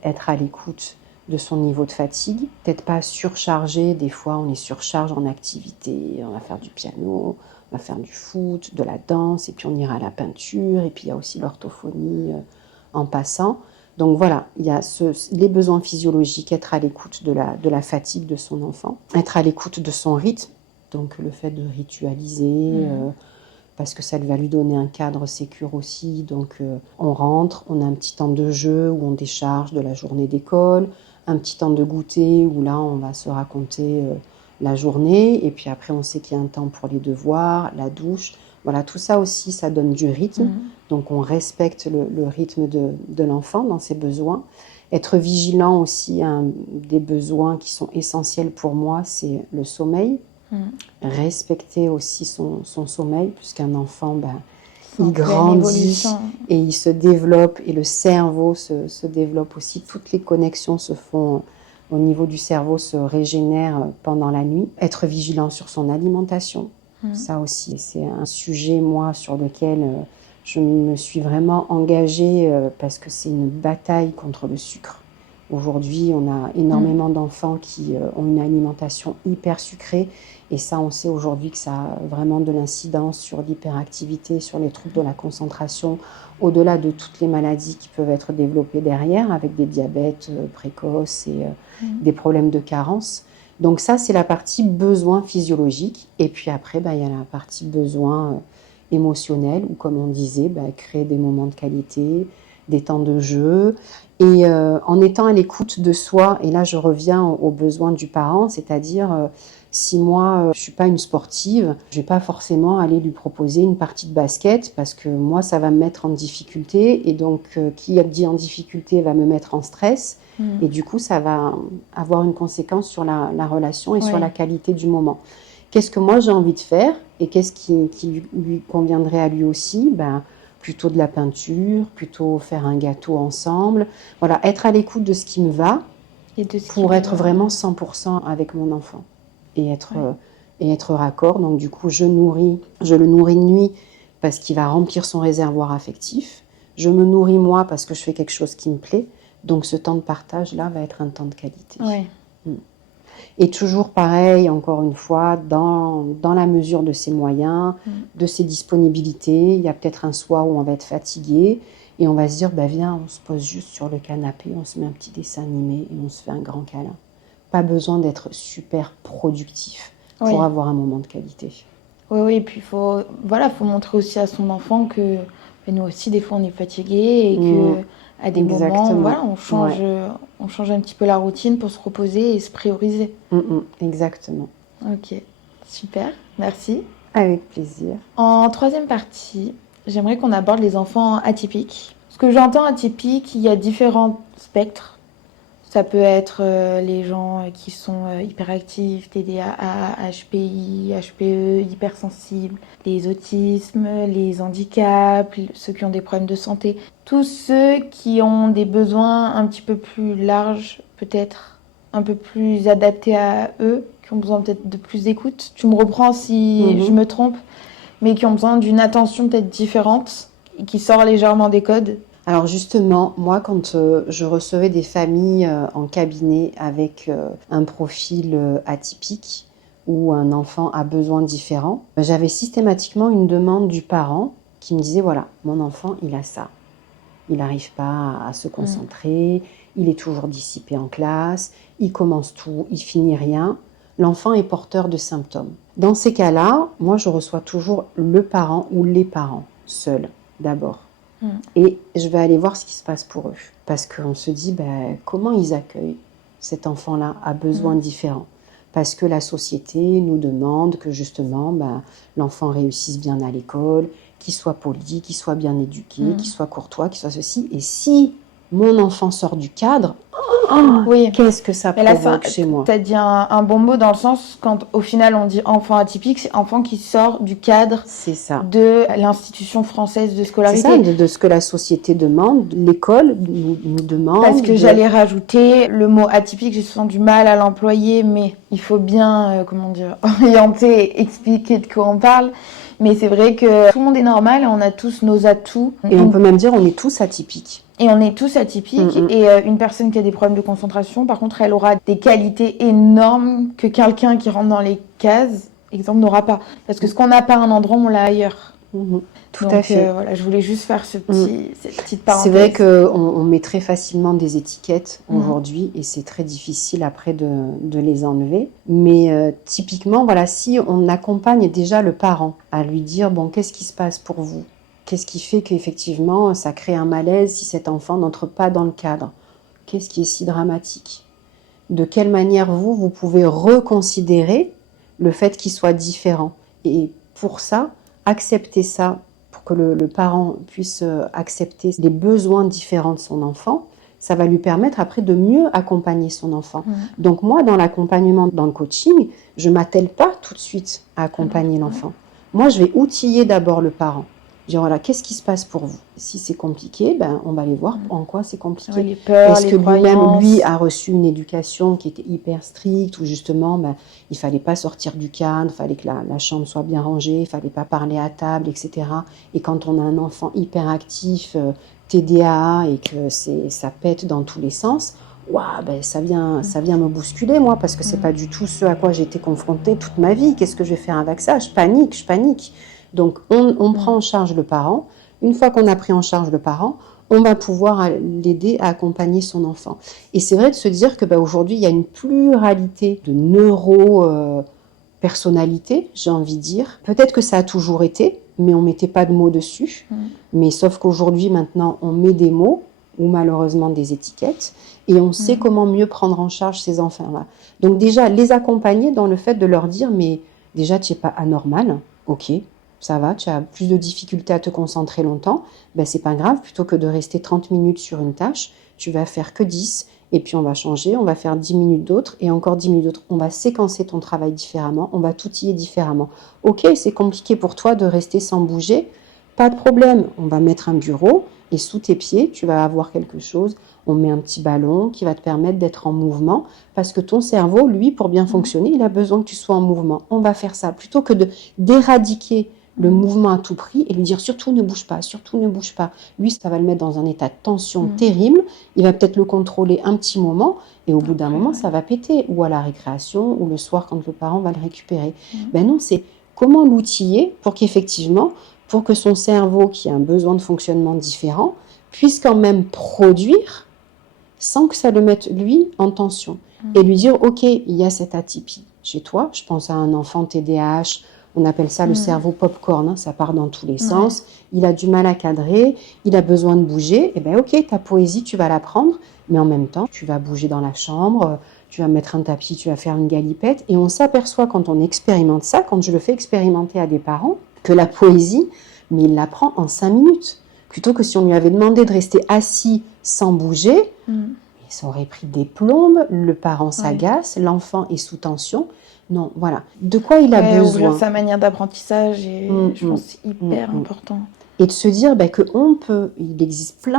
être à l'écoute de son niveau de fatigue, peut-être pas surchargé. Des fois, on est surcharge en activité. On va faire du piano, on va faire du foot, de la danse, et puis on ira à la peinture. Et puis, il y a aussi l'orthophonie en passant. Donc voilà, il y a les besoins physiologiques, être à l'écoute de la fatigue de son enfant, être à l'écoute de son rythme. Donc, le fait de ritualiser... parce que ça va lui donner un cadre sécure aussi. Donc on rentre, on a un petit temps de jeu où on décharge de la journée d'école, un petit temps de goûter où là on va se raconter la journée, et puis après on sait qu'il y a un temps pour les devoirs, la douche. Voilà, tout ça aussi, ça donne du rythme. Donc on respecte le rythme de l'enfant dans ses besoins. Être vigilant aussi à des besoins qui sont essentiels pour moi, c'est le sommeil. Respecter aussi son sommeil, puisqu'un enfant, il grandit et il se développe, et le cerveau se développe aussi. Toutes les connexions se font au niveau du cerveau, se régénèrent pendant la nuit. Être vigilant sur son alimentation, ça aussi, c'est un sujet, moi, sur lequel je me suis vraiment engagée parce que c'est une bataille contre le sucre. Aujourd'hui, on a énormément d'enfants qui ont une alimentation hyper sucrée, et ça, on sait aujourd'hui que ça a vraiment de l'incidence sur l'hyperactivité, sur les troubles de la concentration, au-delà de toutes les maladies qui peuvent être développées derrière, avec des diabètes précoces et des problèmes de carence. Donc ça, c'est la partie besoin physiologique. Et puis après, il y a la partie besoin émotionnel, où, comme on disait, créer des moments de qualité, des temps de jeu, et en étant à l'écoute de soi. Et là, je reviens aux besoins du parent, c'est-à-dire si moi, je suis pas une sportive, je vais pas forcément aller lui proposer une partie de basket, parce que moi, ça va me mettre en difficulté, et donc qui dit en difficulté va me mettre en stress, et du coup, ça va avoir une conséquence sur la relation et sur la qualité du moment. Qu'est-ce que moi j'ai envie de faire, et qu'est-ce qui lui conviendrait à lui aussi? Plutôt de la peinture, plutôt faire un gâteau ensemble. Voilà, être à l'écoute de ce qui me va, pour être vraiment 100% avec mon enfant. Et être raccord. Donc du coup, je le nourris de nuit parce qu'il va remplir son réservoir affectif. Je me nourris moi parce que je fais quelque chose qui me plaît. Donc ce temps de partage-là va être un temps de qualité. Et toujours pareil, encore une fois, dans la mesure de ses moyens, de ses disponibilités. Il y a peut-être un soir où on va être fatigué, et on va se dire, viens, on se pose juste sur le canapé, on se met un petit dessin animé et on se fait un grand câlin. Pas besoin d'être super productif pour avoir un moment de qualité. Oui, et puis faut montrer aussi à son enfant que nous aussi, des fois, on est fatigué, et que à des moments, on change un petit peu la routine pour se reposer et se prioriser. Exactement. Ok, super, merci. Avec plaisir. En troisième partie, j'aimerais qu'on aborde les enfants atypiques. Ce que j'entends atypique, il y a différents spectres. Ça peut être les gens qui sont hyperactifs, TDAH, HPI, HPE, hypersensibles, les autismes, les handicaps, ceux qui ont des problèmes de santé. Tous ceux qui ont des besoins un petit peu plus larges, peut-être un peu plus adaptés à eux, qui ont besoin peut-être de plus d'écoute. Tu me reprends si je me trompe, mais qui ont besoin d'une attention peut-être différente et qui sort légèrement des codes. Alors justement, moi, quand je recevais des familles en cabinet avec un profil atypique, où un enfant a besoin différents, j'avais systématiquement une demande du parent qui me disait, voilà, mon enfant, il a ça. Il n'arrive pas à se concentrer, il est toujours dissipé en classe, il commence tout, il finit rien. L'enfant est porteur de symptômes. Dans ces cas-là, moi, je reçois toujours le parent ou les parents, seuls, d'abord. Et je vais aller voir ce qui se passe pour eux. Parce qu'on se dit, comment ils accueillent cet enfant-là à besoins différents. Parce que la société nous demande que justement, l'enfant réussisse bien à l'école, qu'il soit poli, qu'il soit bien éduqué, qu'il soit courtois, qu'il soit ceci. Et si mon enfant sort du cadre, Oui. qu'est-ce que ça provoque chez moi? Tu as dit un bon mot dans le sens, quand au final on dit enfant atypique, c'est enfant qui sort du cadre de l'institution française de scolarité. C'est ça, de ce que la société demande, l'école nous demande. Parce que j'allais rajouter le mot atypique, j'ai souvent du mal à l'employer, mais il faut bien, orienter et expliquer de quoi on parle. Mais c'est vrai que tout le monde est normal et on a tous nos atouts. Et on peut même dire on est tous atypiques. Et on est tous atypiques. Et une personne qui a des problèmes de concentration, par contre, elle aura des qualités énormes que quelqu'un qui rentre dans les cases, exemple, n'aura pas. Parce que ce qu'on n'a pas à un endroit, on l'a ailleurs. Tout à fait. Voilà, je voulais juste faire cette petite parenthèse. C'est vrai qu'on met très facilement des étiquettes aujourd'hui et c'est très difficile après de les enlever. Mais typiquement, voilà, si on accompagne déjà le parent à lui dire, bon, qu'est-ce qui se passe pour vous? Qu'est-ce qui fait qu'effectivement, ça crée un malaise si cet enfant n'entre pas dans le cadre? Qu'est-ce qui est si dramatique? De quelle manière vous pouvez reconsidérer le fait qu'il soit différent? Et pour ça, accepter ça, pour que le parent puisse accepter les besoins différents de son enfant, ça va lui permettre après de mieux accompagner son enfant. Donc moi, dans l'accompagnement, dans le coaching, je ne m'attelle pas tout de suite à accompagner l'enfant. Moi, je vais outiller d'abord le parent. Dire voilà, qu'est-ce qui se passe pour vous? Si c'est compliqué, on va aller voir en quoi c'est compliqué. Les peurs, est-ce que lui a reçu une éducation qui était hyper stricte, où justement il fallait pas sortir du cadre, il fallait que la chambre soit bien rangée, il fallait pas parler à table, etc. Et quand on a un enfant hyper actif, TDAH, et que ça pète dans tous les sens, ça vient me bousculer moi, parce que c'est pas du tout ce à quoi j'ai été confrontée toute ma vie. Qu'est-ce que je vais faire avec ça? Je panique. Donc, on prend en charge le parent. Une fois qu'on a pris en charge le parent, on va pouvoir l'aider à accompagner son enfant. Et c'est vrai de se dire que aujourd'hui, il y a une pluralité de neuro-personnalités, j'ai envie de dire. Peut-être que ça a toujours été, mais on ne mettait pas de mots dessus. Mais sauf qu'aujourd'hui, maintenant, on met des mots, ou malheureusement des étiquettes, et on sait comment mieux prendre en charge ces enfants-là. Donc déjà, les accompagner dans le fait de leur dire, mais déjà, tu n'es pas anormal, ok, ça va, tu as plus de difficultés à te concentrer longtemps, c'est pas grave, plutôt que de rester 30 minutes sur une tâche, tu vas faire que 10, et puis on va changer, on va faire 10 minutes d'autres, et encore 10 minutes d'autres. On va séquencer ton travail différemment, on va t'outiller différemment. Ok, c'est compliqué pour toi de rester sans bouger, pas de problème, on va mettre un bureau, et sous tes pieds, tu vas avoir quelque chose, on met un petit ballon qui va te permettre d'être en mouvement, parce que ton cerveau, lui, pour bien fonctionner, il a besoin que tu sois en mouvement. On va faire ça, plutôt que d'éradiquer le mouvement à tout prix et lui dire surtout ne bouge pas. Lui, ça va le mettre dans un état de tension terrible. Il va peut-être le contrôler un petit moment et au bout d'un moment, ça va péter. Ou à la récréation ou le soir quand le parent va le récupérer. Non, c'est comment l'outiller pour qu'effectivement, pour que son cerveau, qui a un besoin de fonctionnement différent, puisse quand même produire sans que ça le mette lui en tension. Et lui dire, ok, il y a cette atypie chez toi. Je pense à un enfant TDAH. On appelle ça le cerveau popcorn, ça part dans tous les sens. Il a du mal à cadrer, il a besoin de bouger. Ok, ta poésie, tu vas la prendre, mais en même temps, tu vas bouger dans la chambre, tu vas mettre un tapis, tu vas faire une galipette. Et on s'aperçoit quand on expérimente ça, quand je le fais expérimenter à des parents, que la poésie, mais il la prend en 5 minutes. Plutôt que si on lui avait demandé de rester assis sans bouger, ça aurait pris des plombes, le parent s'agace, l'enfant est sous tension. Non, voilà. De quoi il a besoin. Ouvrir sa manière d'apprentissage, je pense que c'est hyper important. Et de se dire il existe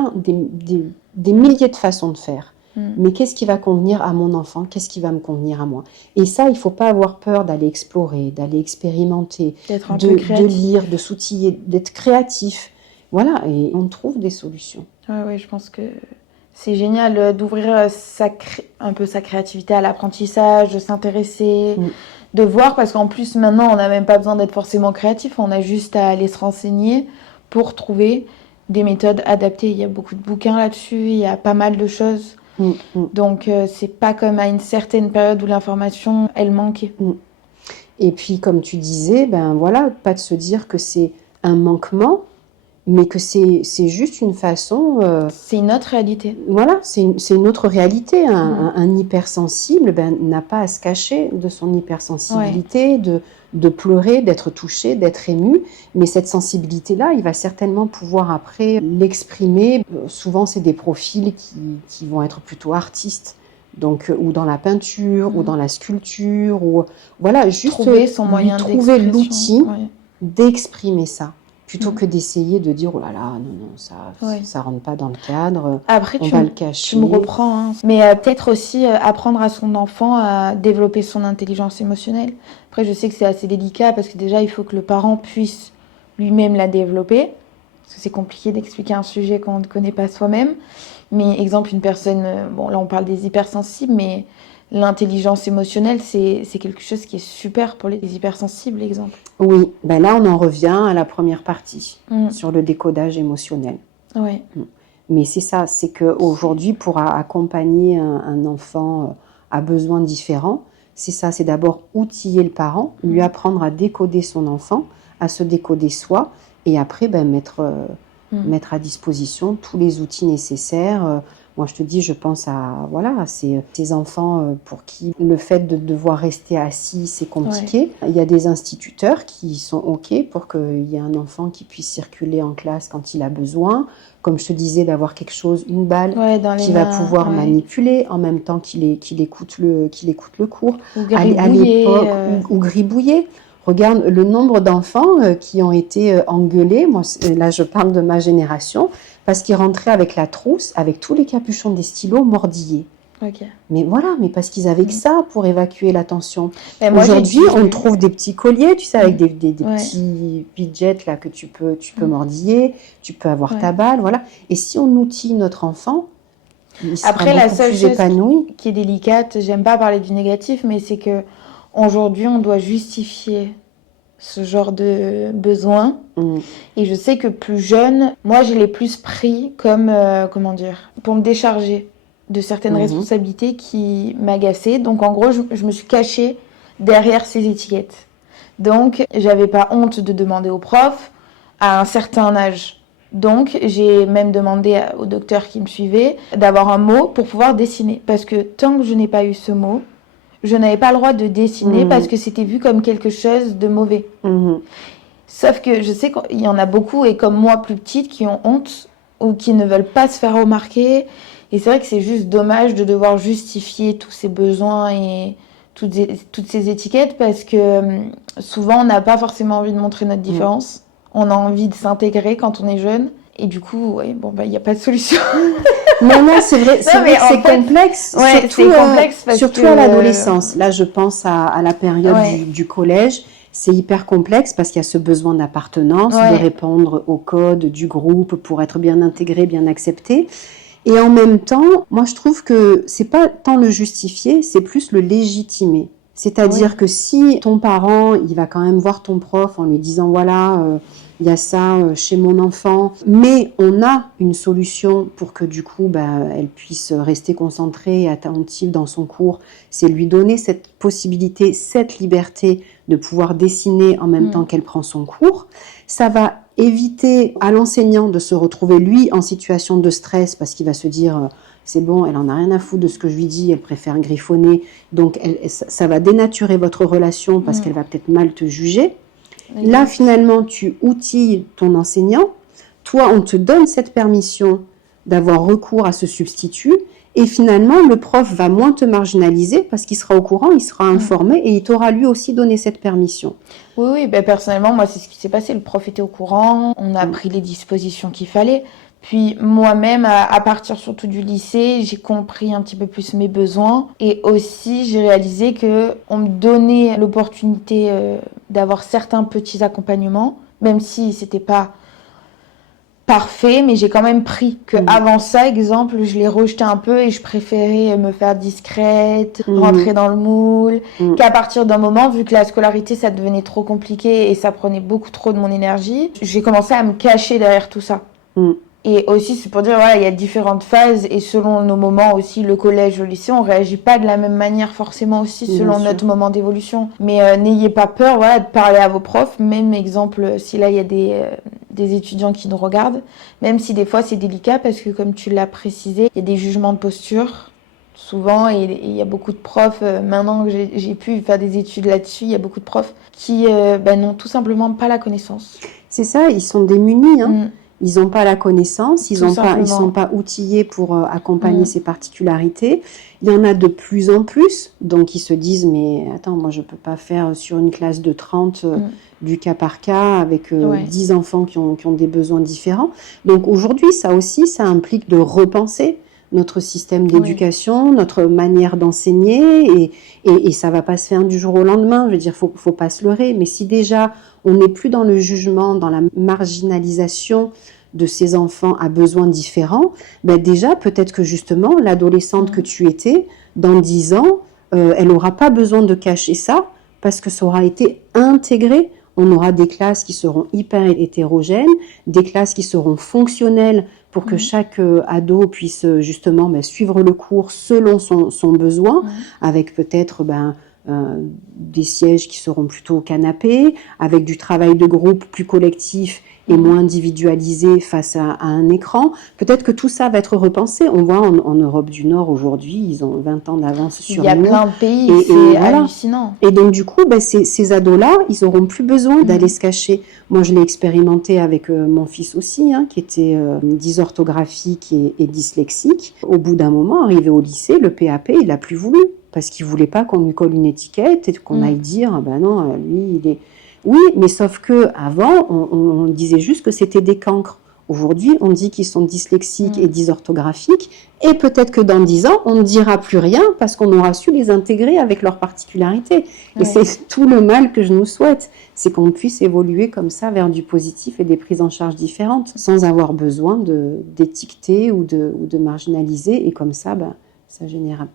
des milliers de façons de faire. Mais qu'est-ce qui va convenir à mon enfant? Qu'est-ce qui va me convenir à moi? Et ça, il ne faut pas avoir peur d'aller explorer, d'aller expérimenter, de lire, de s'outiller, d'être créatif. Voilà, et on trouve des solutions. Oui, je pense que c'est génial d'ouvrir un peu sa créativité à l'apprentissage, de s'intéresser, de voir, parce qu'en plus maintenant on n'a même pas besoin d'être forcément créatif, on a juste à aller se renseigner pour trouver des méthodes adaptées. Il y a beaucoup de bouquins là-dessus, il y a pas mal de choses Donc, c'est pas comme à une certaine période où l'information, elle manquait. Et puis, comme tu disais, ben voilà, pas de se dire que c'est un manquement, mais que c'est juste une façon... C'est une autre réalité. Voilà, c'est une autre réalité. Un hypersensible n'a pas à se cacher de son hypersensibilité, de pleurer, d'être touché, d'être ému. Mais cette sensibilité-là, il va certainement pouvoir après l'exprimer. Souvent, c'est des profils qui vont être plutôt artistes. Donc, ou dans la peinture, ou dans la sculpture, ou voilà, juste trouver son moyen trouver l'outil ouais. d'exprimer ça, plutôt que d'essayer de dire oh là là, non, ça rentre pas dans le cadre, après, on va le cacher. Tu me reprends, hein. Mais peut-être aussi apprendre à son enfant à développer son intelligence émotionnelle. Après, je sais que c'est assez délicat parce que déjà, il faut que le parent puisse lui-même la développer. Parce que c'est compliqué d'expliquer un sujet quand on ne connaît pas soi-même. Mais exemple, une personne, bon là on parle des hypersensibles, mais l'intelligence émotionnelle, c'est quelque chose qui est super pour les hypersensibles, exemple. Oui, ben là on en revient à la première partie, sur le décodage émotionnel. Ouais. Mais c'est ça, c'est qu'aujourd'hui, pour accompagner un enfant à besoins différents, c'est ça, c'est d'abord outiller le parent, lui apprendre à décoder son enfant, à se décoder soi, et après mettre à disposition tous les outils nécessaires. Moi, je te dis, je pense à ces enfants pour qui le fait de devoir rester assis, c'est compliqué. Ouais. Il y a des instituteurs qui sont OK pour qu'il y ait un enfant qui puisse circuler en classe quand il a besoin. Comme je te disais, d'avoir quelque chose, une balle qu'il va pouvoir manipuler en même temps qu'il écoute le cours. Ou gribouiller. À l'époque, ou gribouiller. Regarde le nombre d'enfants qui ont été engueulés. Moi, là, je parle de ma génération, parce qu'ils rentraient avec la trousse, avec tous les capuchons des stylos mordillés. Okay. Mais voilà, mais parce qu'ils avaient que ça pour évacuer la tension. Aujourd'hui, on trouve des petits colliers, tu sais, avec des petits widgets là que tu peux mordiller, tu peux avoir ta balle, voilà. Et si on outille notre enfant, il sera après la seule plus chose épanoui. Qui est délicate, j'aime pas parler du négatif, mais c'est que aujourd'hui on doit justifier ce genre de besoin. Et je sais que plus jeune, moi je l'ai plus pris comme pour me décharger de certaines responsabilités qui m'agaçaient. Donc en gros, je me suis cachée derrière ces étiquettes. Donc j'avais pas honte de demander au prof à un certain âge. Donc j'ai même demandé au docteur qui me suivait d'avoir un mot pour pouvoir dessiner. Parce que tant que je n'ai pas eu ce mot, je n'avais pas le droit de dessiner parce que c'était vu comme quelque chose de mauvais. Sauf que je sais qu'il y en a beaucoup, et comme moi plus petite, qui ont honte ou qui ne veulent pas se faire remarquer. Et c'est vrai que c'est juste dommage de devoir justifier tous ces besoins et toutes ces étiquettes, parce que souvent on n'a pas forcément envie de montrer notre différence. On a envie de s'intégrer quand on est jeune. Et du coup, il n'y a pas de solution. Non, c'est vrai, c'est complexe. Ouais, surtout à l'adolescence. Là, je pense à la période du collège. C'est hyper complexe parce qu'il y a ce besoin d'appartenance, de répondre au code du groupe pour être bien intégré, bien accepté. Et en même temps, moi, je trouve que c'est pas tant le justifier, c'est plus le légitimer. C'est-à-dire que si ton parent, il va quand même voir ton prof en lui disant voilà, il y a ça chez mon enfant, mais on a une solution pour que du coup, elle puisse rester concentrée et attentive dans son cours, c'est lui donner cette possibilité, cette liberté de pouvoir dessiner en même temps qu'elle prend son cours. Ça va éviter à l'enseignant de se retrouver lui en situation de stress parce qu'il va se dire c'est bon, elle en a rien à foutre de ce que je lui dis, elle préfère griffonner, donc ça va dénaturer votre relation parce qu'elle va peut-être mal te juger. Là, finalement, tu outilles ton enseignant. Toi, on te donne cette permission d'avoir recours à ce substitut. Et finalement, le prof va moins te parce qu'il sera au courant, il sera informé et il t'aura lui aussi donné cette permission. Oui, personnellement, moi, c'est ce qui s'est passé. Le prof était au courant, on a pris les dispositions qu'il fallait. Puis moi-même, à partir surtout du lycée, j'ai compris un petit peu plus mes besoins. Et aussi, j'ai réalisé qu'on me donnait l'opportunité d'avoir certains petits accompagnements, même si c'était pas parfait, mais j'ai quand même pris que avant ça, exemple, je l'ai rejeté un peu et je préférais me faire discrète, rentrer dans le moule, qu'à partir d'un moment, vu que la scolarité, ça devenait trop compliqué et ça prenait beaucoup trop de mon énergie, j'ai commencé à me cacher derrière tout ça. Et aussi, c'est pour dire, voilà, il y a différentes phases et selon nos moments aussi, le collège, le lycée, on réagit pas de la même manière forcément aussi selon notre moment d'évolution. Mais n'ayez pas peur, voilà, de parler à vos profs. Même exemple, si là, il y a des étudiants qui nous regardent, même si des fois c'est délicat parce que comme tu l'as précisé, il y a des jugements de posture souvent et il y a beaucoup de profs, maintenant que j'ai pu faire des études là-dessus, il y a beaucoup de profs qui n'ont tout simplement pas la connaissance. C'est ça, ils sont démunis, hein. Ils n'ont pas la connaissance, ils sont pas outillés pour accompagner ces particularités. Il y en a de plus en plus, donc ils se disent mais attends, moi je peux pas faire sur une classe de 30 du cas par cas avec 10 enfants qui ont des besoins différents. Donc aujourd'hui, ça aussi, ça implique de repenser notre système d'éducation, notre manière d'enseigner et ça va pas se faire du jour au lendemain. Je veux dire, faut pas se leurrer, mais si déjà on n'est plus dans le jugement, dans la marginalisation de ces enfants à besoins différents, ben déjà, peut-être que justement, l'adolescente que tu étais, dans 10 ans, elle n'aura pas besoin de cacher ça, parce que ça aura été intégré. On aura des classes qui seront hyper hétérogènes, des classes qui seront fonctionnelles pour que chaque ado puisse justement suivre le cours selon son besoin, avec peut-être des sièges qui seront plutôt au canapé, avec du travail de groupe plus collectif et moins individualisé face à un écran. Peut-être que tout ça va être repensé. On voit en Europe du Nord aujourd'hui, ils ont 20 ans d'avance sur nous. Il y a plein de pays, c'est hallucinant. Et donc du coup, ces ados-là, ils n'auront plus besoin d'aller se cacher. Moi, je l'ai expérimenté avec mon fils aussi, qui était dysorthographique et dyslexique. Au bout d'un moment, arrivé au lycée, le PAP, il n'a plus voulu. Parce qu'il ne voulait pas qu'on lui colle une étiquette et qu'on aille dire, ben non, lui, il est... Oui, mais sauf qu'avant, on disait juste que c'était des cancres. Aujourd'hui, on dit qu'ils sont dyslexiques et dysorthographiques. Et peut-être que dans 10 ans, on ne dira plus rien parce qu'on aura su les intégrer avec leurs particularités. Et c'est tout le mal que je nous souhaite. C'est qu'on puisse évoluer comme ça vers du positif et des prises en charge différentes, sans avoir besoin d'étiqueter ou de marginaliser. Et comme ça, ça génère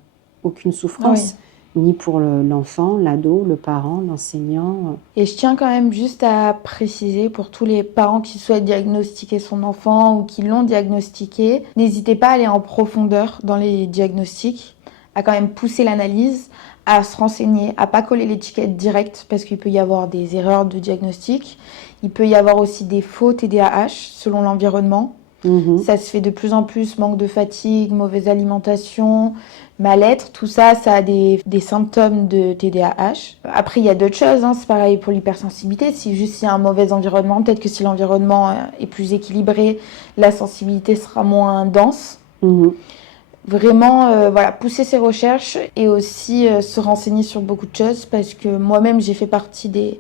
aucune souffrance, ni pour l'enfant, l'ado, le parent, l'enseignant. Et je tiens quand même juste à préciser pour tous les parents qui souhaitent diagnostiquer son enfant ou qui l'ont diagnostiqué, n'hésitez pas à aller en profondeur dans les diagnostics, à quand même pousser l'analyse, à se renseigner, à pas coller l'étiquette directe parce qu'il peut y avoir des erreurs de diagnostic, il peut y avoir aussi des faux TDAH selon l'environnement. Ça se fait de plus en plus, manque de fatigue, mauvaise alimentation, mal-être, tout ça, ça a des symptômes de TDAH. Après, il y a d'autres choses, c'est pareil pour l'hypersensibilité. Si juste il y a un mauvais environnement, peut-être que si l'environnement est plus équilibré, la sensibilité sera moins dense. Vraiment, pousser ses recherches et aussi se renseigner sur beaucoup de choses parce que moi-même, j'ai fait partie des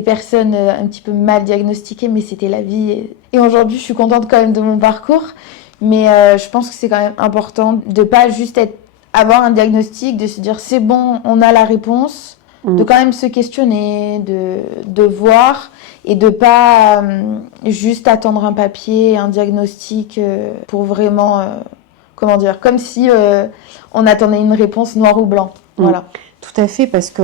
personnes un petit peu mal diagnostiquées, mais c'était la vie. Et aujourd'hui, je suis contente quand même de mon parcours. Mais je pense que c'est quand même important de pas juste avoir un diagnostic, de se dire c'est bon, on a la réponse, de quand même se questionner, de voir et de pas juste attendre un papier, un diagnostic pour vraiment, comme si on attendait une réponse noir ou blanc. Voilà. Tout à fait, parce que,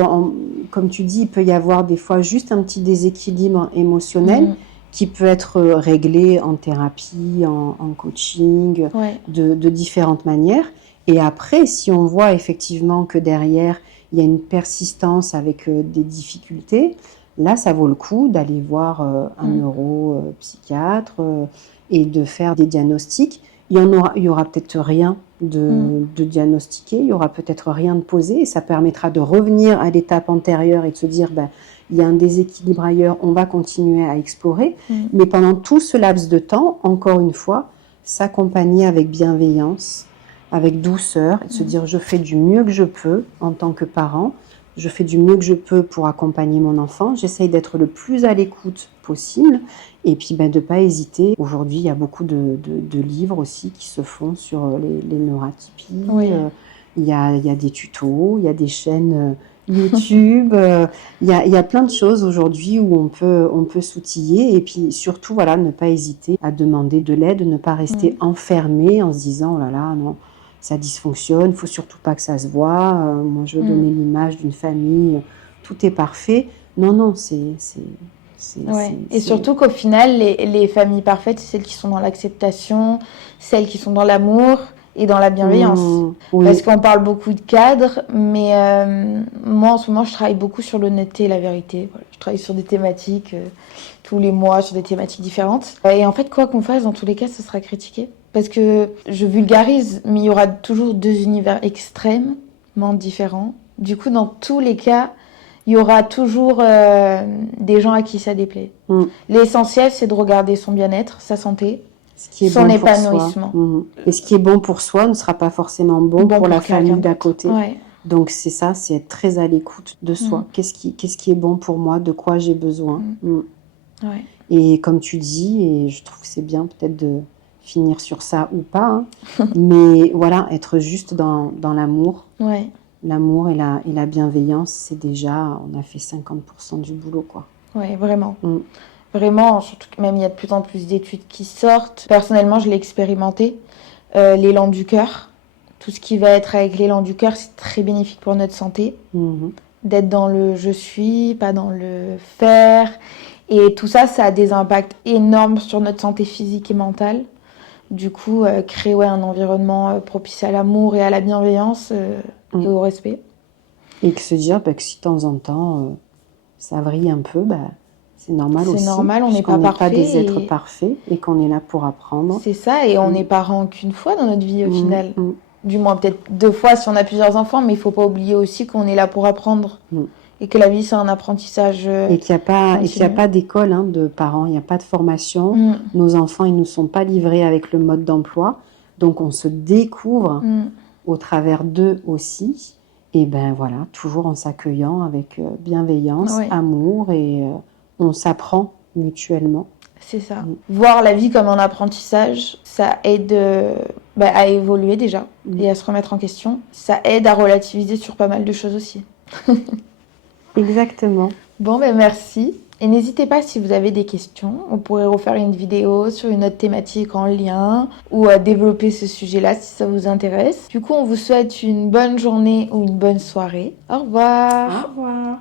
comme tu dis, il peut y avoir des fois juste un petit déséquilibre émotionnel qui peut être réglé en thérapie, en coaching, de différentes manières. Et après, si on voit effectivement que derrière, il y a une persistance avec des difficultés, là, ça vaut le coup d'aller voir un neuropsychiatre et de faire des diagnostics. Il y aura peut-être rien de diagnostiqué, il y aura peut-être rien de posé, et ça permettra de revenir à l'étape antérieure et de se dire, il y a un déséquilibre ailleurs, on va continuer à explorer. Mais pendant tout ce laps de temps, encore une fois, s'accompagner avec bienveillance, avec douceur, et de se dire, je fais du mieux que je peux en tant que parent, je fais du mieux que je peux pour accompagner mon enfant, j'essaye d'être le plus à l'écoute possible, et puis de ne pas hésiter. Aujourd'hui, il y a beaucoup de livres aussi qui se font sur les neuroatypies, il y a des tutos, il y a des chaînes YouTube, il y a plein de choses aujourd'hui où on peut s'outiller, et puis surtout, ne pas hésiter à demander de l'aide, ne pas rester enfermé en se disant, oh là là, non, ça dysfonctionne, il ne faut surtout pas que ça se voit, moi je veux donner l'image d'une famille, tout est parfait. Non, c'est Et surtout qu'au final, les familles parfaites, c'est celles qui sont dans l'acceptation, celles qui sont dans l'amour et dans la bienveillance. Oui. Parce qu'on parle beaucoup de cadres, mais moi, en ce moment, je travaille beaucoup sur l'honnêteté et la vérité. Voilà, je travaille sur des thématiques tous les mois, sur des thématiques différentes. Et en fait, quoi qu'on fasse, dans tous les cas, ce sera critiqué. Parce que je vulgarise, mais il y aura toujours deux univers extrêmement différents. Du coup, dans tous les cas, il y aura toujours des gens à qui ça déplaît. L'essentiel, c'est de regarder son bien-être, sa santé, son épanouissement. Et ce qui est bon pour soi ne sera pas forcément bon pour la famille d'à côté. Ouais. Donc c'est ça, c'est être très à l'écoute de soi. Qu'est-ce qui est bon pour moi, de quoi j'ai besoin. Ouais. Et comme tu dis, et je trouve que c'est bien peut-être de finir sur ça ou pas, mais voilà, être juste dans l'amour. Ouais. L'amour et la bienveillance, c'est déjà, on a fait 50% du boulot, quoi. Oui, vraiment. Vraiment, surtout que même il y a de plus en plus d'études qui sortent. Personnellement, je l'ai expérimenté. L'élan du cœur, tout ce qui va être avec l'élan du cœur, c'est très bénéfique pour notre santé. D'être dans le je suis, pas dans le faire. Et tout ça, ça a des impacts énormes sur notre santé physique et mentale. Du coup, créer un environnement propice à l'amour et à la bienveillance et au respect. Et que se dire que si de temps en temps, ça vrille un peu, c'est normal aussi. C'est normal, on n'est pas parfait. On n'est pas des êtres parfaits et qu'on est là pour apprendre. C'est ça, et on n'est parent qu'une fois dans notre vie au final. Du moins peut-être 2 fois si on a plusieurs enfants, mais il ne faut pas oublier aussi qu'on est là pour apprendre. Et que la vie, c'est un apprentissage. Et qu'il n'y a pas d'école de parents, il n'y a pas de formation. Nos enfants, ils ne nous sont pas livrés avec le mode d'emploi. Donc, on se découvre au travers d'eux aussi. Et voilà, toujours en s'accueillant avec bienveillance, amour, et on s'apprend mutuellement. C'est ça. Voir la vie comme un apprentissage, ça aide à évoluer déjà et à se remettre en question. Ça aide à relativiser sur pas mal de choses aussi. Exactement. Bon, merci. Et n'hésitez pas si vous avez des questions. On pourrait refaire une vidéo sur une autre thématique en lien ou à développer ce sujet-là si ça vous intéresse. Du coup, on vous souhaite une bonne journée ou une bonne soirée. Au revoir. Au revoir.